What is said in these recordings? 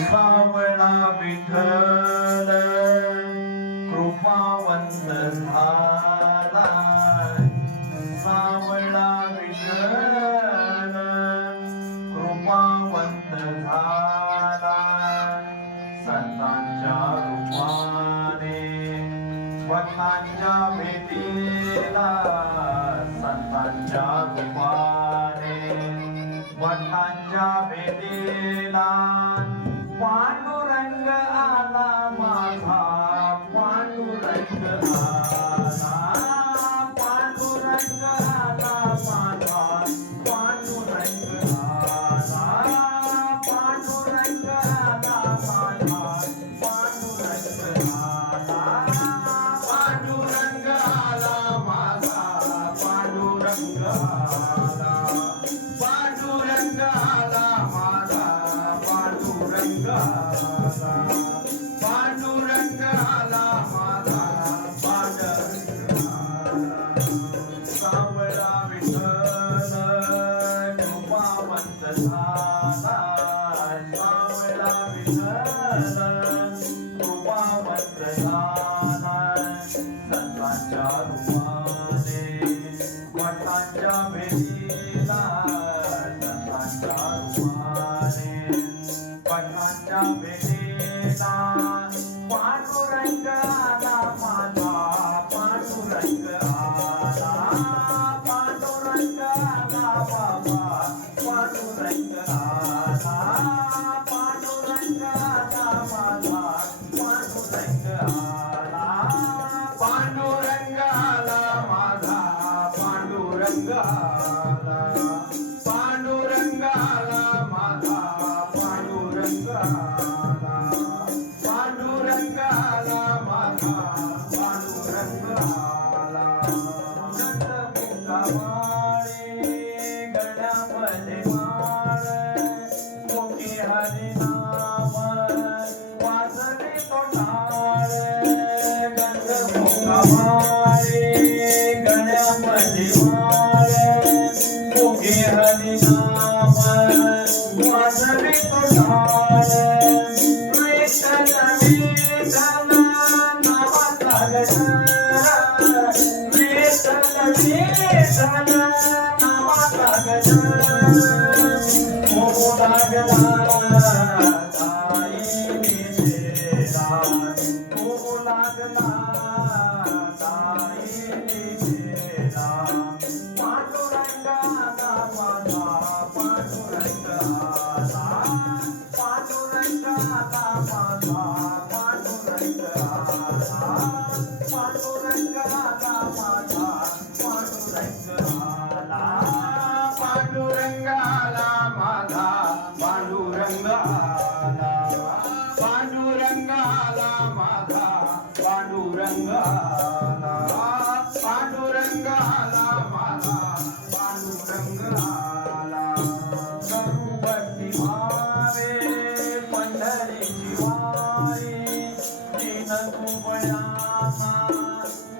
सावळा विठ्ठल कृपावंत झाला, सावळा विठ्ठल कृपावंत झाला. संतांच्या रूपाने भक्तांच्या भेटीला, संतांच्या रूपाने भक्तांच्या भेटीला पांडुरंग आला माझा, पांडुरंग आला, पांडुरंग आला माझा, पांडुरंग आला, पांडुरंग आला माझा, पांडुरंग आला, पांडुरंग आला माझा, पांडुरंग आला, पांडुरंग आला माझा, पांडुरंग आला, पांडुरंग आला माझा, पांडुरंग आला. सावळा विठ्ठल कृपावंत झाला, सावळा विठ्ठल कृपावंत झाला. संतांच्या रूपाने भक्तांच्या भेटीला, संतांच्या रूपाने भक्तांच्या भेटीला पांडुरंग आला माझा, पांडुरंग आला, पांडुरंग आला बाबा, पांडुरंग आला, पांडुरंग आला माझा, पांडुरंग आला, पांडुरंग आला माझा, पांडुरंग आला, पांडुरंग आला माझा, पांडुरंग आला, पांडुरंग आला माझा, पांडुरंग आला. नंदमुखावाळे गळ्यामध्ये माळ, मुखी हरिनाम वाजले तो टाळ. नंदमुखावाळे गळ्यामध्ये माळ, मुखी हरिनाम वाजले तो टाळ. विठ्ठल विठ्ठल नावाचा गजर, विठ्ठल विठ्ठल नावाचा गजर होऊ लागला ताई विठेला, होऊ लागला ताई विठेला. पांडुरंग आला माझा, पांडुरंग आला, पांडुरंग आला माझा, पांडुरंग आला, पांडुरंग आला माझा, पांडुरंग आला, पांडुरंग आला माझा, पांडुरंग आला, पांडुरंग आला माझा, पांडुरंग आला, पांडुरंग आला माझा, पांडुरंग आला. करुभक्ती भावे पंढरीची वारी, दीन दुबळ्यांना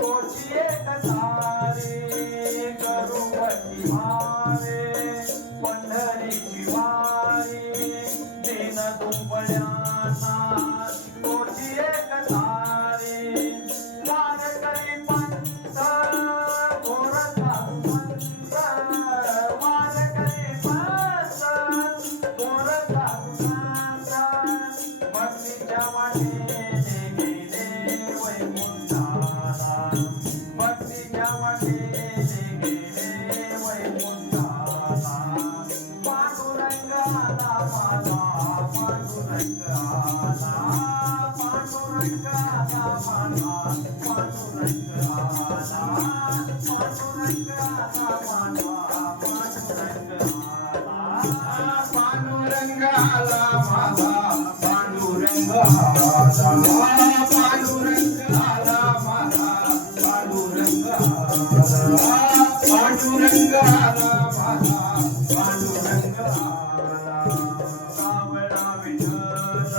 तोची एक सारी. करुभक्ती भावे पंढरीची वारी, दीन दुबळ्यांना तोची एक सारी. वारकरी पंथ घोर साधुसंत, वारकरी पंथ घोर साधुसंत भक्तीच्या वाटेने गेले वैकुंठाला, भक्तीच्या वाटेने गेले वैकुंठाला. पांडुरंग आला माझा, पांडुरंग आला, पांडुरंग आला माझा, पांडुरंग आला, पांडुरंग आला माझा, पांडुरंग आला, पांडुरंग आला माझा, पांडुरंग आला, पांडुरंग आला माझा, पांडुरंग आला, पांडुरंग आला माझा, पांडुरंग आला. सावळा विठ्ठल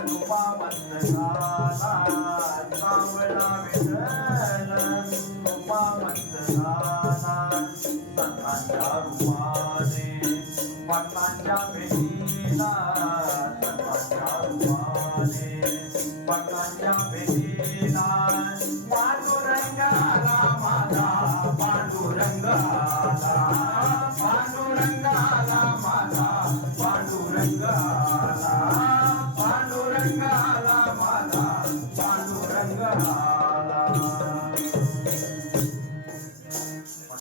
कृपावंत झाला, सावळा विठ्ठल कृपावंत झाला. संतांच्या रूपाने भक्तांच्या भेटीला सकाळच्या रूपाने पक्काच्या भेटीला पांडुरंग आला माझा पांडुरंग आला पांडुरंग आला माझा पांडुरंग आला पांडुरंग आला माझा पांडुरंग आला